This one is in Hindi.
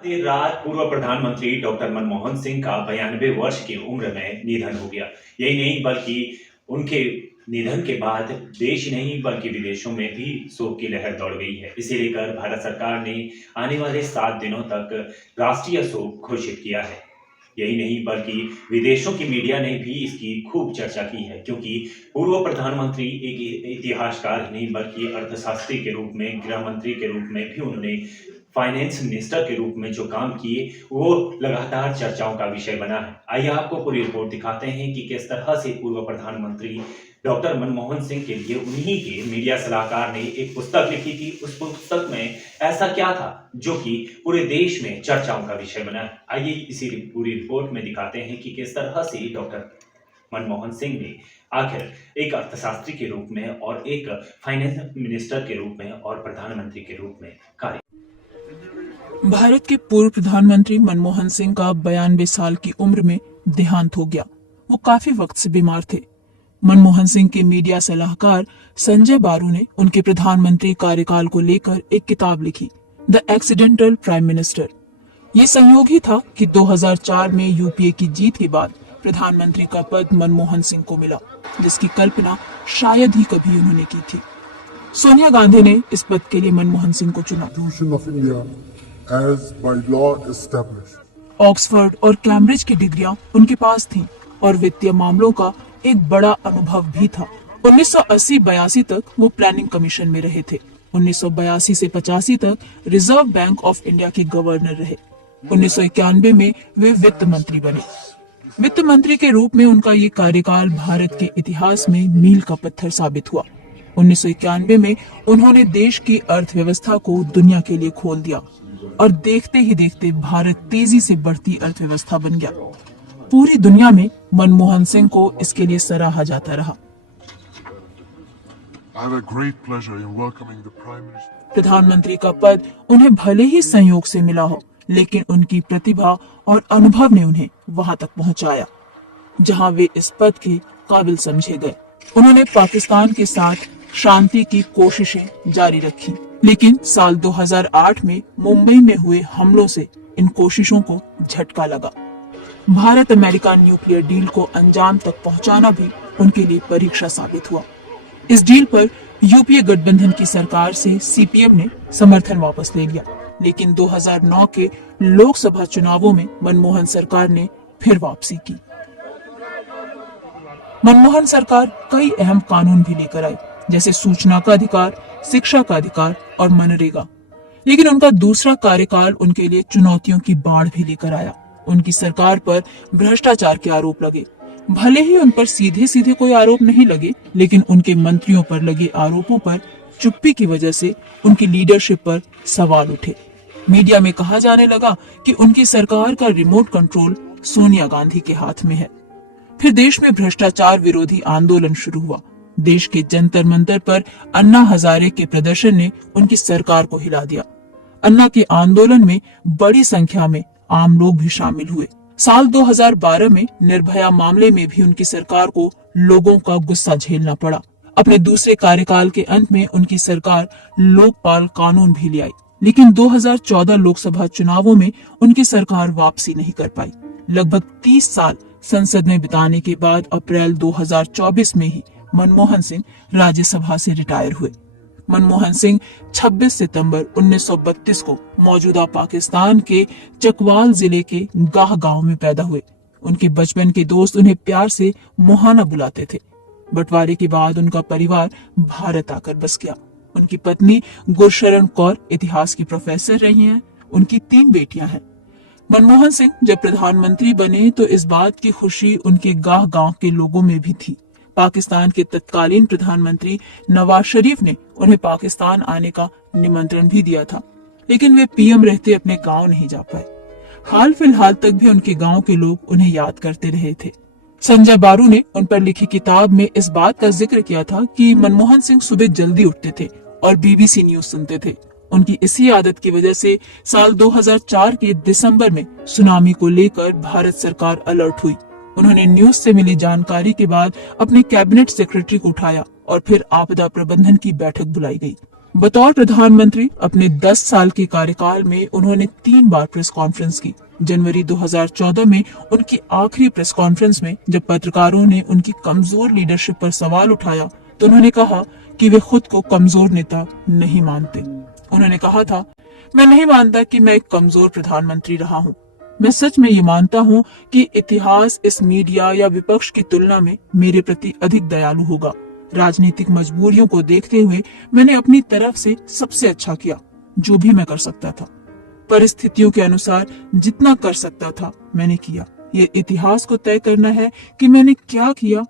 देर रात पूर्व प्रधानमंत्री डॉक्टर मनमोहन सिंह का 92 वर्ष की उम्र में निधन हो गया। यही नहीं बल्कि उनके निधन के बाद देश ही नहीं बल्कि विदेशों में भी शोक की लहर दौड़ गई है। इसे लेकर भारत सरकार ने आने वाले 7 दिनों तक राष्ट्रीय शोक घोषित किया है। यही नहीं बल्कि विदेशों की मीडिया ने भी इसकी खूब चर्चा की है, क्योंकि पूर्व प्रधानमंत्री एक इतिहासकार ही नहीं बल्कि अर्थशास्त्री के रूप में, गृह मंत्री के रूप में भी उन्होंने फाइनेंस मिनिस्टर के रूप में जो काम किए वो लगातार चर्चाओं का विषय बना है। आइए आपको पूरी रिपोर्ट दिखाते हैं कि किस तरह से पूर्व प्रधानमंत्री डॉक्टर मनमोहन सिंह के लिए उन्हीं के मीडिया सलाहकार ने एक पुस्तक लिखी थी। उस पुस्तक में ऐसा क्या था जो कि पूरे देश में चर्चाओं का विषय बना है। आइए इसी पूरी रिपोर्ट में दिखाते हैं कि किस तरह से डॉक्टर मनमोहन सिंह ने आखिर एक अर्थशास्त्री के रूप में और एक फाइनेंस मिनिस्टर के रूप में और प्रधानमंत्री के रूप में कार्य। भारत के पूर्व प्रधानमंत्री मनमोहन सिंह का 92 साल की उम्र में देहांत हो गया। वो काफी वक्त से बीमार थे। मनमोहन सिंह के मीडिया सलाहकार संजय बारू ने उनके प्रधानमंत्री कार्यकाल को लेकर एक किताब लिखी, द एक्सीडेंटल प्राइम मिनिस्टर। ये संयोग ही था कि 2004 में यूपीए की जीत के बाद प्रधानमंत्री का पद मनमोहन सिंह को मिला, जिसकी कल्पना शायद ही कभी उन्होंने की थी। सोनिया गांधी ने इस पद के लिए मनमोहन सिंह को चुना। As by law established. Oxford और कैम्ब्रिज की डिग्रियां उनके पास थीं और वित्तीय मामलों का एक बड़ा अनुभव भी था। 1980-82 तक वो प्लानिंग कमीशन में रहे थे। 1982 से 85 तक रिजर्व बैंक ऑफ इंडिया के गवर्नर रहे। 1991 में वे वित्त मंत्री बने। वित्त मंत्री के रूप में उनका ये कार्यकाल भारत के इतिहास में मील का पत्थर साबित हुआ। 1991 में उन्होंने देश की अर्थव्यवस्था को दुनिया के लिए खोल दिया और देखते ही देखते भारत तेजी से बढ़ती अर्थव्यवस्था बन गया। पूरी दुनिया में मनमोहन सिंह को इसके लिए सराहा जाता रहा। प्रधानमंत्री का पद उन्हें भले ही संयोग से मिला हो, लेकिन उनकी प्रतिभा और अनुभव ने उन्हें वहां तक पहुंचाया जहां वे इस पद के काबिल समझे गए। उन्होंने पाकिस्तान के साथ शांति की कोशिशें जारी रखी, लेकिन साल 2008 में मुंबई में हुए हमलों से इन कोशिशों को झटका लगा। भारत अमेरिका न्यूक्लियर डील को अंजाम तक पहुंचाना भी उनके लिए परीक्षा साबित हुआ। इस डील पर यूपीए गठबंधन की सरकार से सीपीएम ने समर्थन वापस ले लिया, लेकिन 2009 के लोकसभा चुनावों में मनमोहन सरकार ने फिर वापसी की। मनमोहन सरकार कई अहम कानून भी लेकर आई, जैसे सूचना का अधिकार, शिक्षा का अधिकार और मनरेगा। लेकिन उनका दूसरा कार्यकाल उनके लिए चुनौतियों की बाढ़ भी लेकर आया। उनकी सरकार पर भ्रष्टाचार के आरोप लगे। भले ही उन पर सीधे सीधे कोई आरोप नहीं लगे, लेकिन उनके मंत्रियों पर लगे आरोपों पर चुप्पी की वजह से उनकी लीडरशिप पर सवाल उठे। मीडिया में कहा जाने लगा कि उनकी सरकार का रिमोट कंट्रोल सोनिया गांधी के हाथ में है। फिर देश में भ्रष्टाचार विरोधी आंदोलन शुरू हुआ। देश के जंतर मंतर पर अन्ना हजारे के प्रदर्शन ने उनकी सरकार को हिला दिया। अन्ना के आंदोलन में बड़ी संख्या में आम लोग भी शामिल हुए। साल 2012 में निर्भया मामले में भी उनकी सरकार को लोगों का गुस्सा झेलना पड़ा। अपने दूसरे कार्यकाल के अंत में उनकी सरकार लोकपाल कानून भी ले आई, लेकिन 2014 लोकसभा चुनावों में उनकी सरकार वापसी नहीं कर पाई। लगभग 30 साल संसद में बिताने के बाद अप्रैल 2024 में ही मनमोहन सिंह राज्यसभा से रिटायर हुए। मनमोहन सिंह 26 सितंबर 1932 को मौजूदा पाकिस्तान के चकवाल जिले के गाह गांव में पैदा हुए। उनके बचपन के दोस्त उन्हें प्यार से मोहाना बुलाते थे। बंटवारे के बाद उनका परिवार भारत आकर बस गया। उनकी पत्नी गुरशरण कौर इतिहास की प्रोफेसर रही हैं। उनकी 3 बेटियां हैं। मनमोहन सिंह जब प्रधानमंत्री बने तो इस बात की खुशी उनके गाह गांव के लोगों में भी थी। पाकिस्तान के तत्कालीन प्रधानमंत्री नवाज शरीफ ने उन्हें पाकिस्तान आने का निमंत्रण भी दिया था, लेकिन वे पीएम रहते अपने गांव नहीं जा पाए। हाल फिलहाल तक भी उनके गांव के लोग उन्हें याद करते रहे थे। संजय बारू ने उन पर लिखी किताब में इस बात का जिक्र किया था कि मनमोहन सिंह सुबह जल्दी उठते थे और बीबीसी न्यूज सुनते थे। उनकी इसी आदत की वजह से साल 2004 के दिसंबर में सुनामी को लेकर भारत सरकार अलर्ट हुई। उन्होंने न्यूज से मिली जानकारी के बाद अपने कैबिनेट सेक्रेटरी को उठाया और फिर आपदा प्रबंधन की बैठक बुलाई गई। बतौर प्रधानमंत्री अपने 10 साल के कार्यकाल में उन्होंने 3 बार प्रेस कॉन्फ्रेंस की। जनवरी 2014 में उनकी आखिरी प्रेस कॉन्फ्रेंस में जब पत्रकारों ने उनकी कमजोर लीडरशिप पर सवाल उठाया तो उन्होंने कहा कि वे खुद को कमजोर नेता नहीं मानते। उन्होंने कहा था, मैं नहीं मानता कि मैं एक कमजोर प्रधानमंत्री रहा हूँ। मैं सच में ये मानता हूँ कि इतिहास इस मीडिया या विपक्ष की तुलना में मेरे प्रति अधिक दयालु होगा। राजनीतिक मजबूरियों को देखते हुए मैंने अपनी तरफ से सबसे अच्छा किया जो भी मैं कर सकता था। परिस्थितियों के अनुसार जितना कर सकता था मैंने किया। ये इतिहास को तय करना है कि मैंने क्या किया